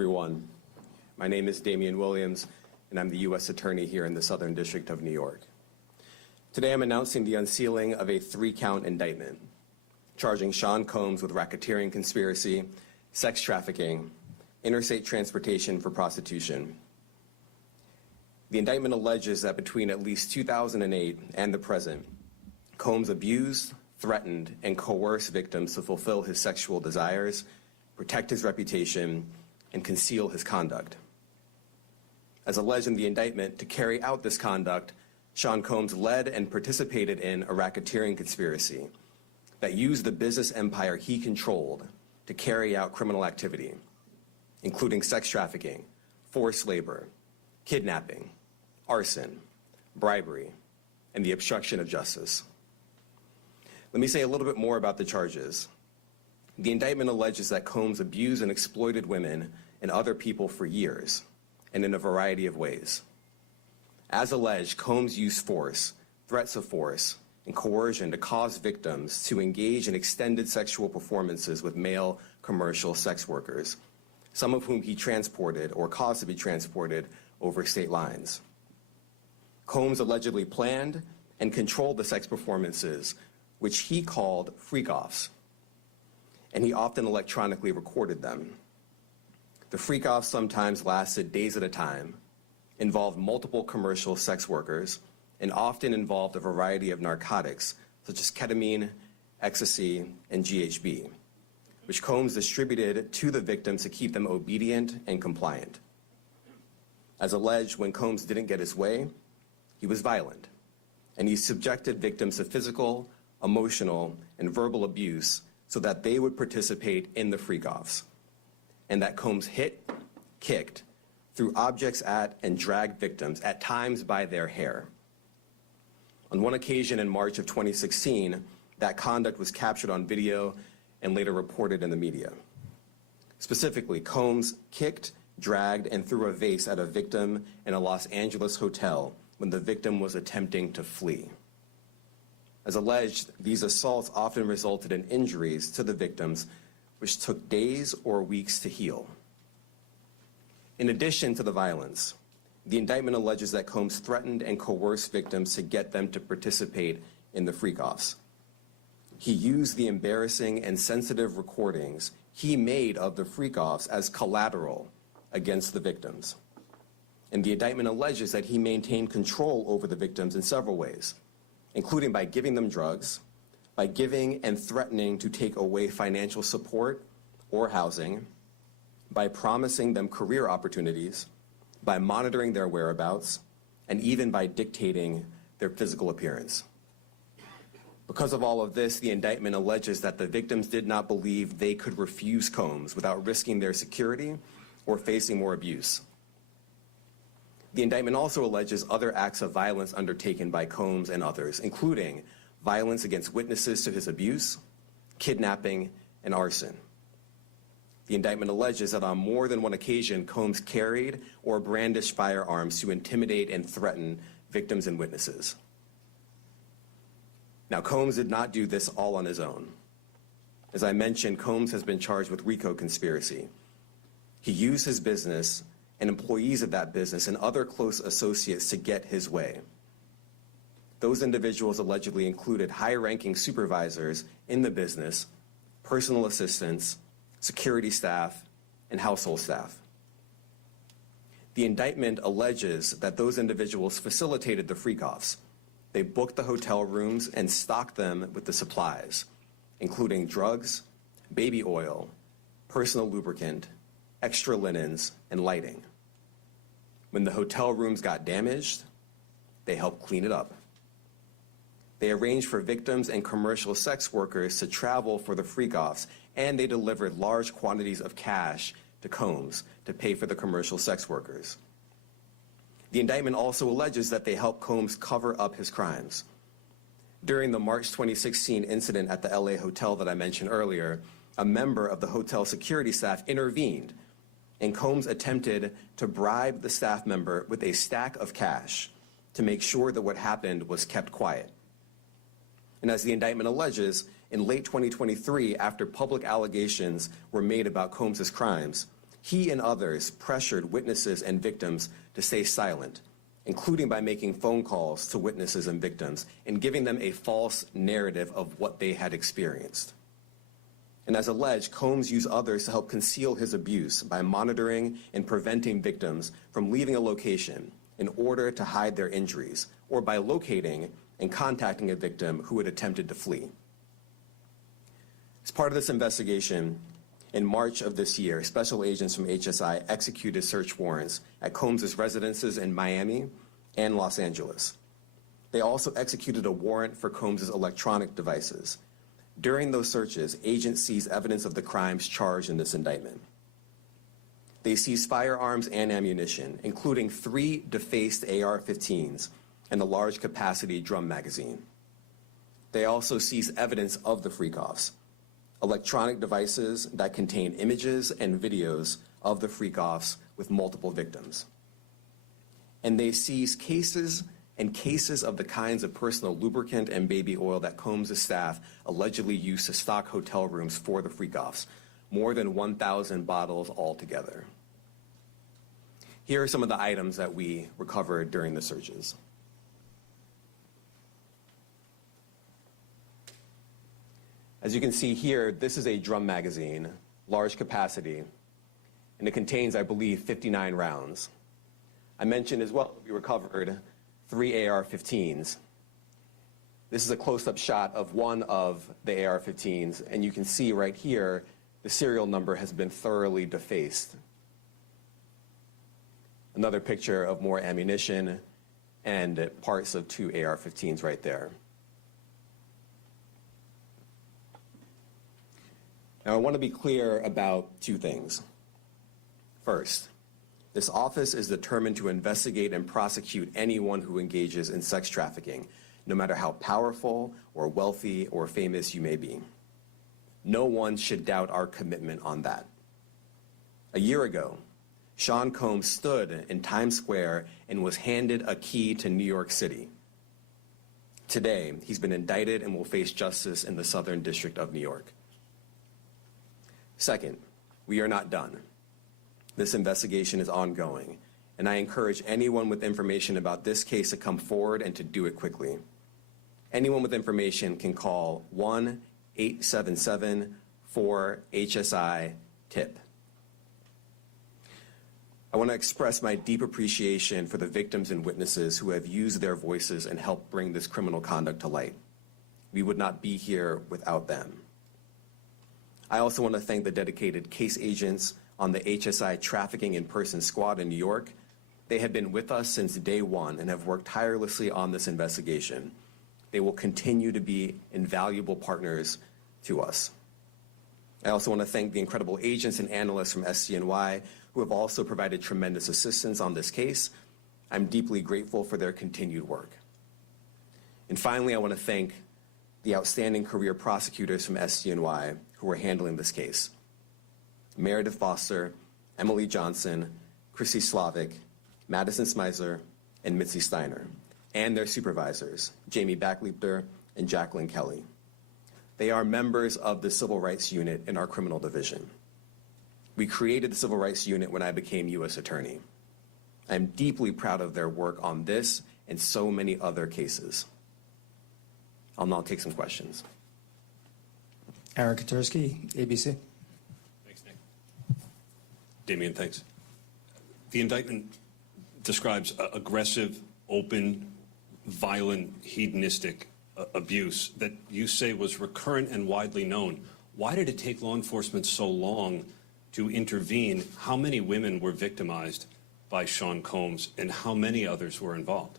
everyone. My name is Damian Williams, and I'm the U.S. Attorney here in the Southern District of New York. Today I'm announcing the unsealing of a 3-count indictment, charging Sean Combs with racketeering conspiracy, sex trafficking, interstate transportation for prostitution. The indictment alleges that between at least 2008 and the present, Combs abused, threatened, and coerced victims to fulfill his sexual desires, protect his reputation, and conceal his conduct. As alleged in the indictment, to carry out this conduct, Sean Combs led and participated in a racketeering conspiracy that used the business empire he controlled to carry out criminal activity, including sex trafficking, forced labor, kidnapping, arson, bribery, and the obstruction of justice. Let me say a little bit more about the charges. The indictment alleges that Combs abused and exploited women and other people for years, and in a variety of ways. As alleged, Combs used force, threats of force, and coercion to cause victims to engage in extended sexual performances with male commercial sex workers, some of whom he transported or caused to be transported over state lines. Combs allegedly planned and controlled the sex performances, which he called freak-offs, and he often electronically recorded them. The freak-offs sometimes lasted days at a time, involved multiple commercial sex workers, and often involved a variety of narcotics, such as ketamine, ecstasy, and GHB, which Combs distributed to the victims to keep them obedient and compliant. As alleged, when Combs didn't get his way, he was violent, and he subjected victims to physical, emotional, and verbal abuse so that they would participate in the freak-offs, and that Combs hit, kicked, threw objects at, and dragged victims, at times by their hair. On one occasion in March of 2016, that conduct was captured on video and later reported in the media. Specifically, Combs kicked, dragged, and threw a vase at a victim in a Los Angeles hotel when the victim was attempting to flee. As alleged, these assaults often resulted in injuries to the victims, which took days or weeks to heal. In addition to the violence, the indictment alleges that Combs threatened and coerced victims to get them to participate in the freak-offs. He used the embarrassing and sensitive recordings he made of the freak-offs as collateral against the victims. And the indictment alleges that he maintained control over the victims in several ways, including by giving them drugs, by giving and threatening to take away financial support or housing, by promising them career opportunities, by monitoring their whereabouts, and even by dictating their physical appearance. Because of all of this, the indictment alleges that the victims did not believe they could refuse Combs without risking their security or facing more abuse. The indictment also alleges other acts of violence undertaken by Combs and others, including violence against witnesses to his abuse, kidnapping, and arson. The indictment alleges that on more than one occasion, Combs carried or brandished firearms to intimidate and threaten victims and witnesses. Now, Combs did not do this all on his own. As I mentioned, Combs has been charged with RICO conspiracy. He used his business and employees of that business and other close associates to get his way. Those individuals allegedly included high-ranking supervisors in the business, personal assistants, security staff, and household staff. The indictment alleges that those individuals facilitated the freak-offs. They booked the hotel rooms and stocked them with the supplies, including drugs, baby oil, personal lubricant, extra linens, and lighting. When the hotel rooms got damaged, they helped clean it up. They arranged for victims and commercial sex workers to travel for the freak-offs, and they delivered large quantities of cash to Combs to pay for the commercial sex workers. The indictment also alleges that they helped Combs cover up his crimes. During the March 2016 incident at the LA hotel that I mentioned earlier, a member of the hotel security staff intervened, and Combs attempted to bribe the staff member with a stack of cash to make sure that what happened was kept quiet. And as the indictment alleges, in late 2023, after public allegations were made about Combs' crimes, he and others pressured witnesses and victims to stay silent, including by making phone calls to witnesses and victims and giving them a false narrative of what they had experienced. And as alleged, Combs used others to help conceal his abuse by monitoring and preventing victims from leaving a location in order to hide their injuries, or by locating and contacting a victim who had attempted to flee. As part of this investigation, in March of this year, special agents from HSI executed search warrants at Combs' residences in Miami and Los Angeles. They also executed a warrant for Combs' electronic devices. During those searches, agents seized evidence of the crimes charged in this indictment. They seized firearms and ammunition, including 3 defaced AR-15s and a large capacity drum magazine. They also seized evidence of the freak-offs, electronic devices that contain images and videos of the freak-offs with multiple victims. And they seized cases and cases of the kinds of personal lubricant and baby oil that Combs' staff allegedly used to stock hotel rooms for the freak-offs, more than 1,000 bottles altogether. Here are some of the items that we recovered during the searches. As you can see here, this is a drum magazine, large capacity, and it contains, I believe, 59 rounds. I mentioned as well we recovered 3 AR-15s. This is a close-up shot of one of the AR-15s, and you can see right here the serial number has been thoroughly defaced. Another picture of more ammunition and parts of 2 AR-15s right there. Now, I want to be clear about 2 things. First, this office is determined to investigate and prosecute anyone who engages in sex trafficking, no matter how powerful or wealthy or famous you may be. No one should doubt our commitment on that. A year ago, Sean Combs stood in Times Square and was handed a key to New York City. Today, he's been indicted and will face justice in the Southern District of New York. Second, we are not done. This investigation is ongoing, and I encourage anyone with information about this case to come forward and to do it quickly. Anyone with information can call 1-877-4HSI-TIP. I want to express my deep appreciation for the victims and witnesses who have used their voices and helped bring this criminal conduct to light. We would not be here without them. I also want to thank the dedicated case agents on the HSI Trafficking in Person Squad in New York. They have been with us since day one and have worked tirelessly on this investigation. They will continue to be invaluable partners to us. I also want to thank the incredible agents and analysts from SCNY who have also provided tremendous assistance on this case. I'm deeply grateful for their continued work. And finally, I want to thank the outstanding career prosecutors from SCNY who are handling this case. Meredith Foster, Emily Johnson, Chrissy Slavic, Madison Smeisler, and Mitzi Steiner, and their supervisors, Jamie Backleeper and Jacqueline Kelly. They are members of the Civil Rights Unit in our criminal division. We created the Civil Rights Unit when I became U.S. Attorney. I'm deeply proud of their work on this and so many other cases. I'll now take some questions. Aaron Katursky, ABC. Thanks, Nick. Damian, thanks. The indictment describes aggressive, open, violent, hedonistic abuse that you say was recurrent and widely known. Why did it take law enforcement so long to intervene? How many women were victimized by Sean Combs, and how many others were involved?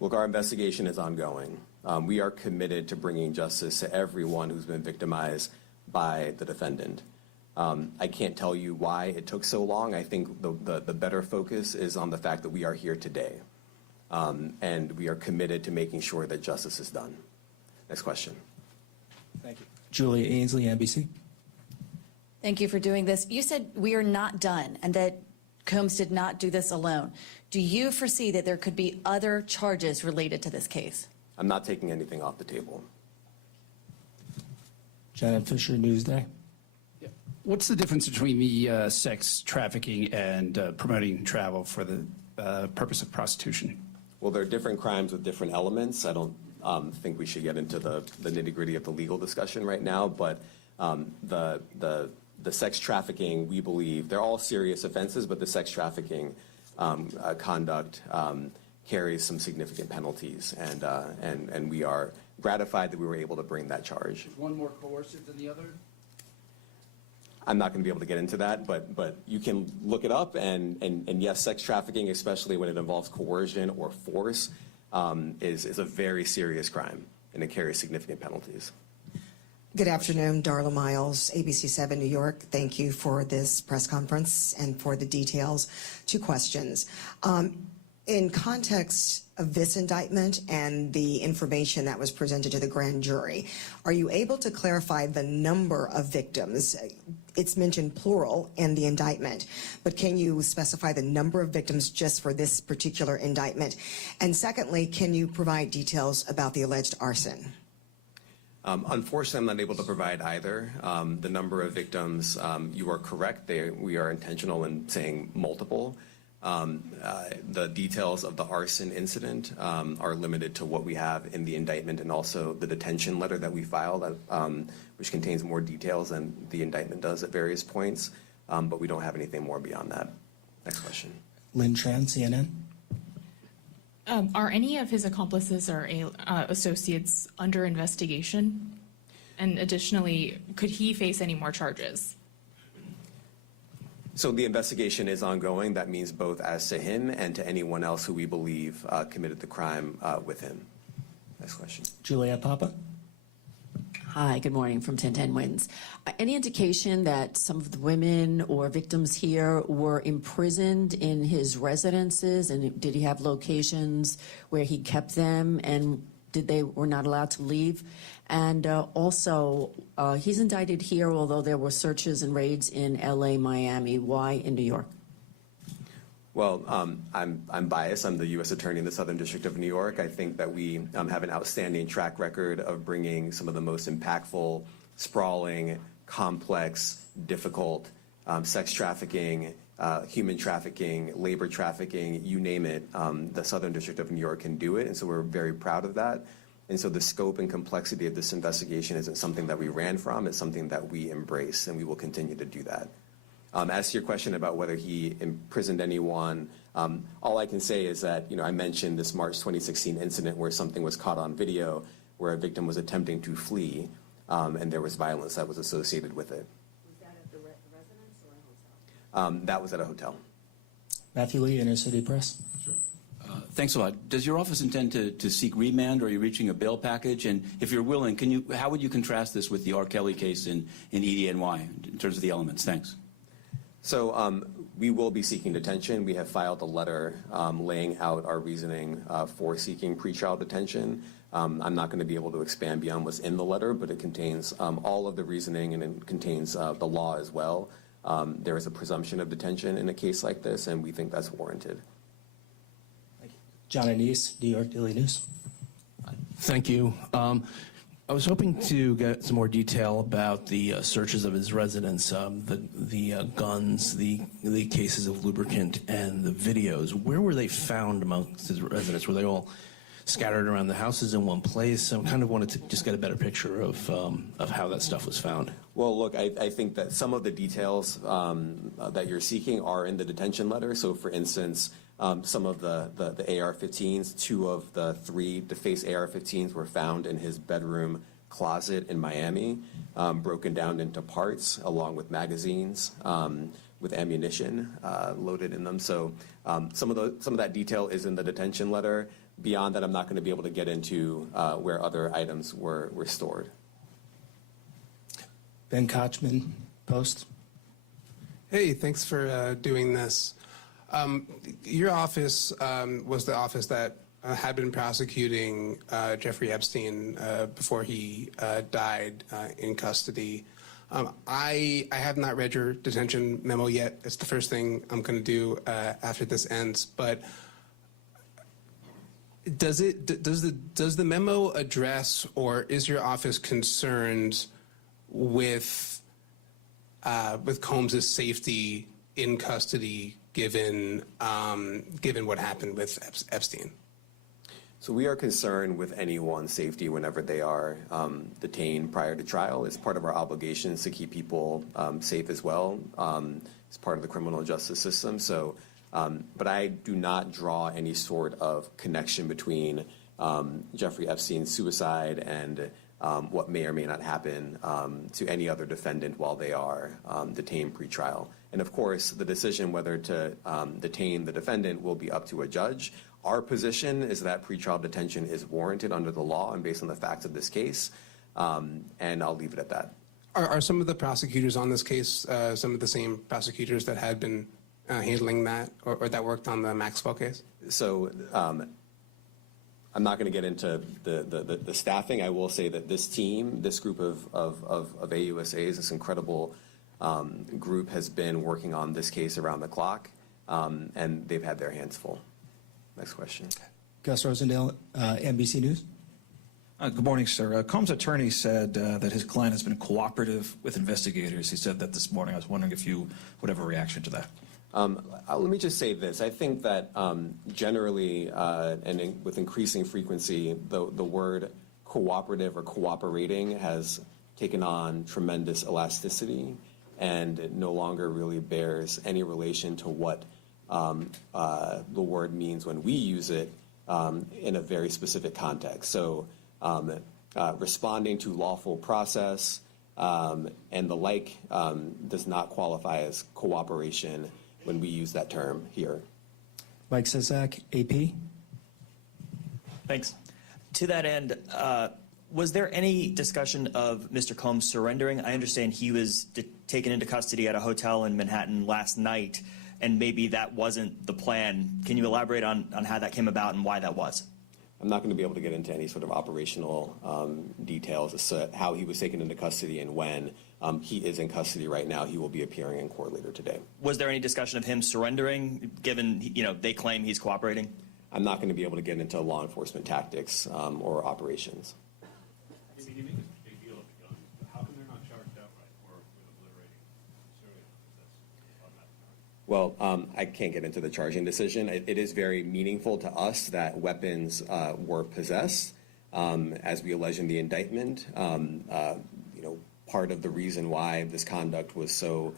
Look, our investigation is ongoing. We are committed to bringing justice to everyone who's been victimized by the defendant. I can't tell you why it took so long. I think the better focus is on the fact that we are here today. And we are committed to making sure that justice is done. Next question. Thank you. Julia Ainsley, NBC. Thank you for doing this. You said we are not done and that Combs did not do this alone. Do you foresee that there could be other charges related to this case? I'm not taking anything off the table. Janet Fisher, Newsday. What's the difference between the sex trafficking and promoting travel for the purpose of prostitution? Well, there are different crimes with different elements. I don't think we should get into the nitty-gritty of the legal discussion right now, but the sex trafficking, we believe, they're all serious offenses, but the sex trafficking conduct carries some significant penalties, and we are gratified that we were able to bring that charge. Is one more coercive than the other? I'm not going to be able to get into that, but you can look it up, and yes, sex trafficking, especially when it involves coercion or force, is a very serious crime, and it carries significant penalties. Good afternoon, Darla Miles, ABC 7 New York. Thank you for this press conference and for the details. 2 questions. In context of this indictment and the information that was presented to the grand jury, are you able to clarify the number of victims? It's mentioned plural in the indictment, but can you specify the number of victims just for this particular indictment? And secondly, can you provide details about the alleged arson? Unfortunately, I'm not able to provide either. The number of victims, you are correct. We are intentional in saying multiple. The details of the arson incident are limited to what we have in the indictment and also the detention letter that we filed, which contains more details than the indictment does at various points, but we don't have anything more beyond that. Next question. Lynn Tran, CNN. Are any of his accomplices or associates under investigation? And additionally, could he face any more charges? So the investigation is ongoing. That means both as to him and to anyone else who we believe committed the crime with him. Next question. Juliet Papa. Hi, good morning from 1010 Wins. Any indication that some of the women or victims here were imprisoned in his residences, and did he have locations where he kept them, and they were not allowed to leave? And also, he's indicted here, although there were searches and raids in LA, Miami. Why in New York? Well, I'm biased. I'm the U.S. Attorney in the Southern District of New York. I think that we have an outstanding track record of bringing some of the most impactful, sprawling, complex, difficult sex trafficking, human trafficking, labor trafficking, you name it. The Southern District of New York can do it, and so we're very proud of that. And so the scope and complexity of this investigation isn't something that we ran from. It's something that we embrace, and we will continue to do that. As to your question about whether he imprisoned anyone, all I can say is that, I mentioned this March 2016 incident where something was caught on video where a victim was attempting to flee, and there was violence that was associated with it. Was that at the residence or a hotel? That was at a hotel. Matthew Lee, Inner City Press. Thanks a lot. Does your office intend to seek remand, or are you reaching a bail package? And if you're willing, how would you contrast this with the R. Kelly case in EDNY in terms of the elements? Thanks. So we will be seeking detention. We have filed a letter laying out our reasoning for seeking pretrial detention. I'm not going to be able to expand beyond what's in the letter, but it contains all of the reasoning, and it contains the law as well. There is a presumption of detention in a case like this, and we think that's warranted. John Anise, New York Daily News. Thank you. I was hoping to get some more detail about the searches of his residence, the guns, the cases of lubricant, and the videos. Where were they found amongst his residence? Were they all scattered around the houses in one place? I kind of wanted to just get a better picture of how that stuff was found. Well, look, I think that some of the details that you're seeking are in the detention letter. So, for instance, some of the AR-15s, 2 of the 3 defaced AR-15s were found in his bedroom closet in Miami, broken down into parts along with magazines with ammunition loaded in them. So some of that detail is in the detention letter. Beyond that, I'm not going to be able to get into where other items were stored. Ben Kochman, Post. Hey, thanks for doing this. Your office was the office that had been prosecuting Jeffrey Epstein before he died in custody. I have not read your detention memo yet. It's the first thing I'm going to do after this ends. But does the memo address, or is your office concerned with Combs' safety in custody, given what happened with Epstein? So we are concerned with anyone's safety whenever they are detained prior to trial. It's part of our obligations to keep people safe as well. It's part of the criminal justice system. So, but I do not draw any sort of connection between Jeffrey Epstein's suicide and what may or may not happen to any other defendant while they are detained pretrial. And of course, the decision whether to detain the defendant will be up to a judge. Our position is that pretrial detention is warranted under the law and based on the facts of this case, and I'll leave it at that. Are some of the prosecutors on this case some of the same prosecutors that had been handling that or that worked on the Maxwell case? So I'm not going to get into the staffing. I will say that this team, this group of AUSAs, this incredible group has been working on this case around the clock, and they've had their hands full. Next question. Gus Rosendale, NBC News. Good morning, sir. Combs' attorney said that his client has been cooperative with investigators. He said that this morning. I was wondering if you would have a reaction to that. Let me just say this. I think that generally with increasing frequency, the word cooperative or cooperating has taken on tremendous elasticity and it no longer really bears any relation to what the word means when we use it in a very specific context. So responding to lawful process and the like does not qualify as cooperation when we use that term here. Mike Sizak, AP. Thanks. To that end, was there any discussion of Mr. Combs surrendering? I understand he was taken into custody at a hotel in Manhattan last night, and maybe that wasn't the plan. Can you elaborate on how that came about and why that was? I'm not going to be able to get into any sort of operational details as to how he was taken into custody and when. He is in custody right now. He will be appearing in court later today. Was there any discussion of him surrendering, given they claim he's cooperating? I'm not going to be able to get into law enforcement tactics or operations. You make a big deal of the guns, but how come they're not charged outright or with obliterating serial? That's automatic. Well, I can't get into the charging decision. It is very meaningful to us that weapons were possessed, as we allege in the indictment. Part of the reason why this conduct was so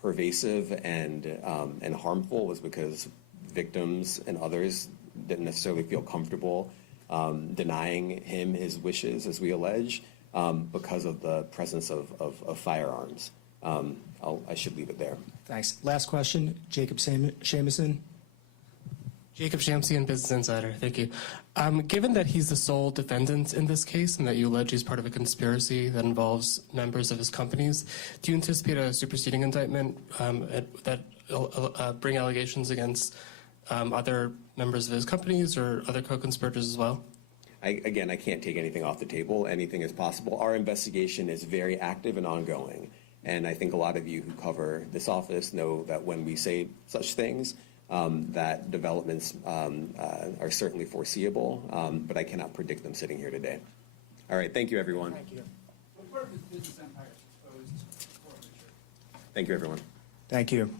pervasive and harmful was because victims and others didn't necessarily feel comfortable denying him his wishes, as we allege, because of the presence of firearms. I should leave it there. Thanks. Last question, Jacob Shamison. Jacob Shamsian, Business Insider. Thank you. Given that he's the sole defendant in this case and that you allege he's part of a conspiracy that involves members of his companies, do you anticipate a superseding indictment that bring allegations against other members of his companies or other co-conspirators as well? Again, I can't take anything off the table. Anything is possible. Our investigation is very active and ongoing. And I think a lot of you who cover this office know that when we say such things, that developments are certainly foreseeable, but I cannot predict them sitting here today. All right, thank you, everyone. Thank you. What part of his business empire is exposed? Thank you, everyone. Thank you.